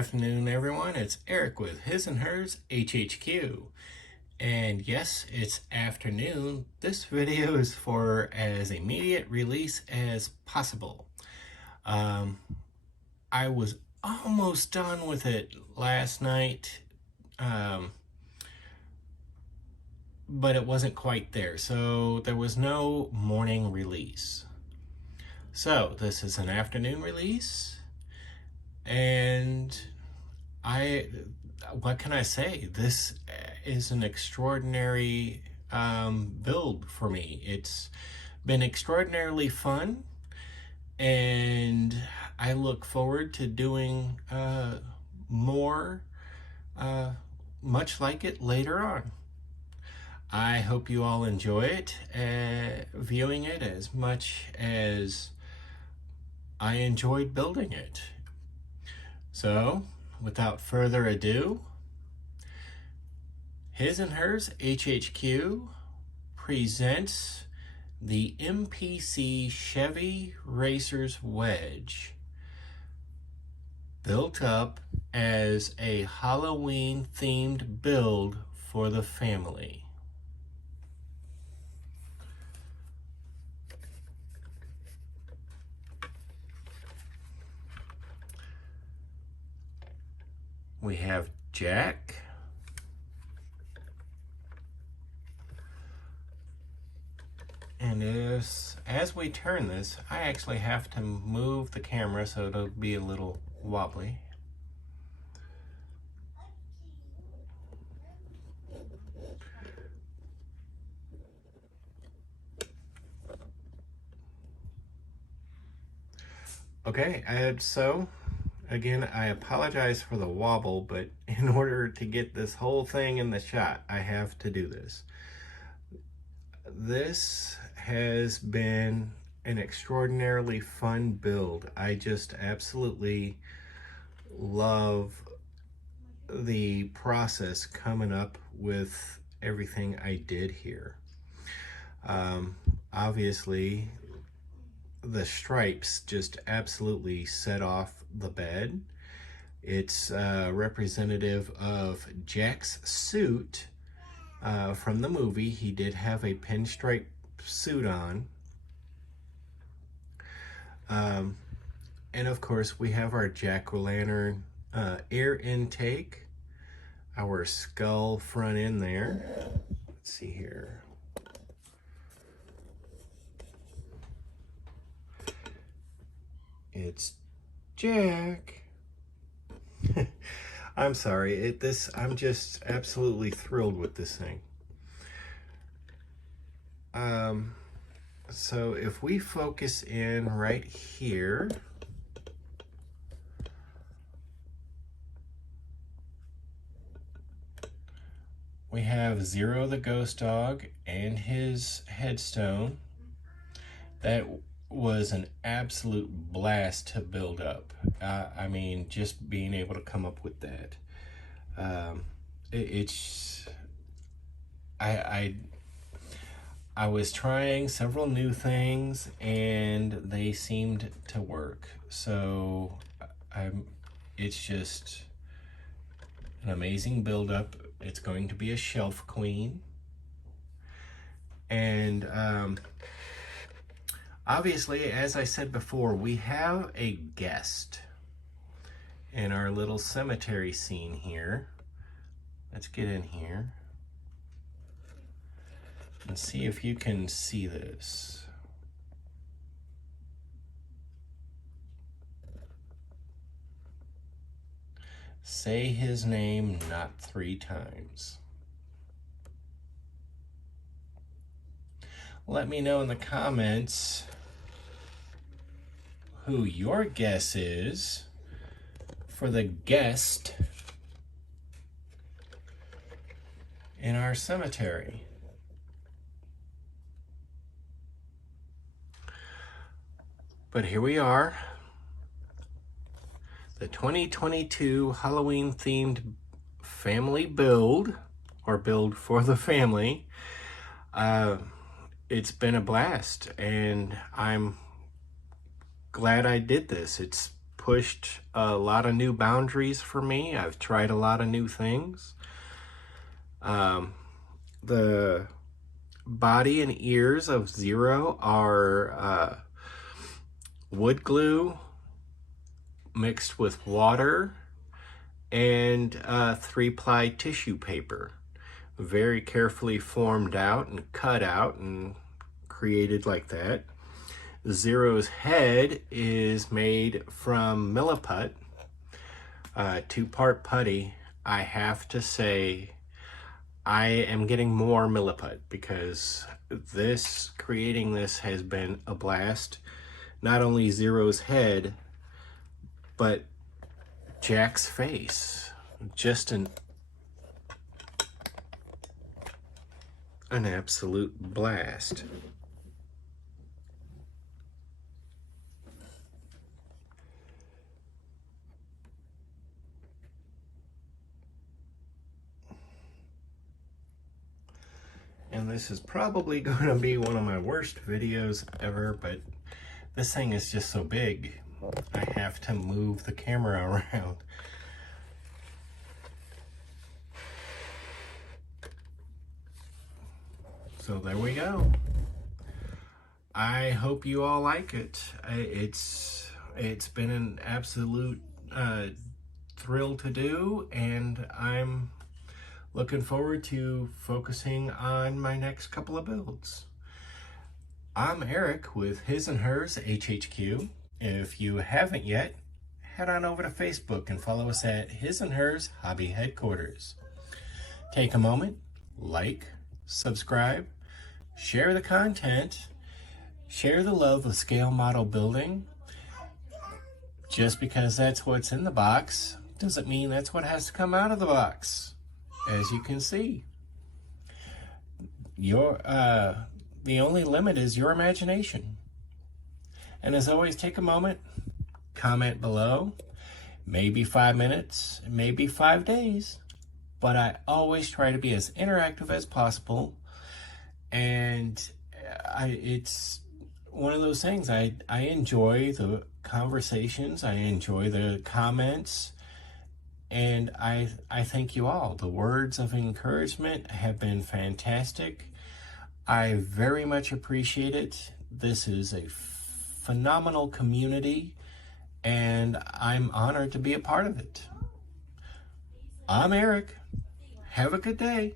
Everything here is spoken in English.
afternoon, everyone. It's Eric with His&Hers HHQ. And yes, it's afternoon. This video is for as immediate release as possible. I was almost done with it last night, but it wasn't quite there. So there was no morning release. So this is an afternoon release. And what can I say? This is an extraordinary build for me. It's been extraordinarily fun, and I look forward to doing more much like it later on. I hope you all enjoy it, viewing it as much as I enjoyed building it. So, without further ado, His&Hers HHQ presents the MPC Chevy Racers Wedge, built up as a Halloween-themed build for the family. We have Jack, and as we turn this, I actually have to move the camera so it'll be a little wobbly. Okay, so again, I apologize for the wobble, but in order to get this whole thing in the shot, I have to do this. This has been an extraordinarily fun build. I just absolutely love the process coming up with everything I did here. Obviously, the stripes just absolutely set off the bed. It's representative of Jack's suit from the movie. He did have a pinstripe suit on. And of course, we have our jack-o'-lantern air intake, our skull front end there. Let's see here. It's Jack. I'm sorry. I'm just absolutely thrilled with this thing. So if we focus in right here, we have Zero the ghost dog and his headstone. That was an absolute blast to build up. I mean, just being able to come up with that. I was trying several new things and they seemed to work. So it's just an amazing build up. It's going to be a shelf queen. And obviously, as I said before, we have a guest in our little cemetery scene here. Let's get in here and see if you can see this. Say his name not 3 times. Let me know in the comments who your guess is for the guest in our cemetery. But here we are, the 2022 Halloween themed family build, or build for the family. It's been a blast, and I'm glad I did this. It's put pushed a lot of new boundaries for me. I've tried a lot of new things. The body and ears of Zero are wood glue mixed with water and 3-ply tissue paper. Very carefully formed out and cut out and created like that. Zero's head is made from Milliput, 2-part putty. I have to say, I am getting more Milliput because creating this has been a blast. Not only Zero's head, but Jack's face. Just an absolute blast. And this is probably going to be one of my worst videos ever, but this thing is just so big, I have to move the camera around. So there we go. I hope you all like it. It's been an absolute thrill to do, and I'm looking forward to focusing on my next couple of builds. I'm Eric with His&Hers HHQ. If you haven't yet, head on over to Facebook and follow us at His&Hers Hobby Headquarters. Take a moment, like, subscribe, share the content, share the love of scale model building. Just because that's what's in the box doesn't mean that's what has to come out of the box. As you can see, the only limit is your imagination. And as always, take a moment, comment below, maybe 5 minutes, maybe 5 days, but I always try to be as interactive as possible. And it's one of those things, I enjoy the conversations, I enjoy the comments, and I thank you all. The words of encouragement have been fantastic. I very much appreciate it. This is a phenomenal community, and I'm honored to be a part of it. I'm Eric. Have a good day.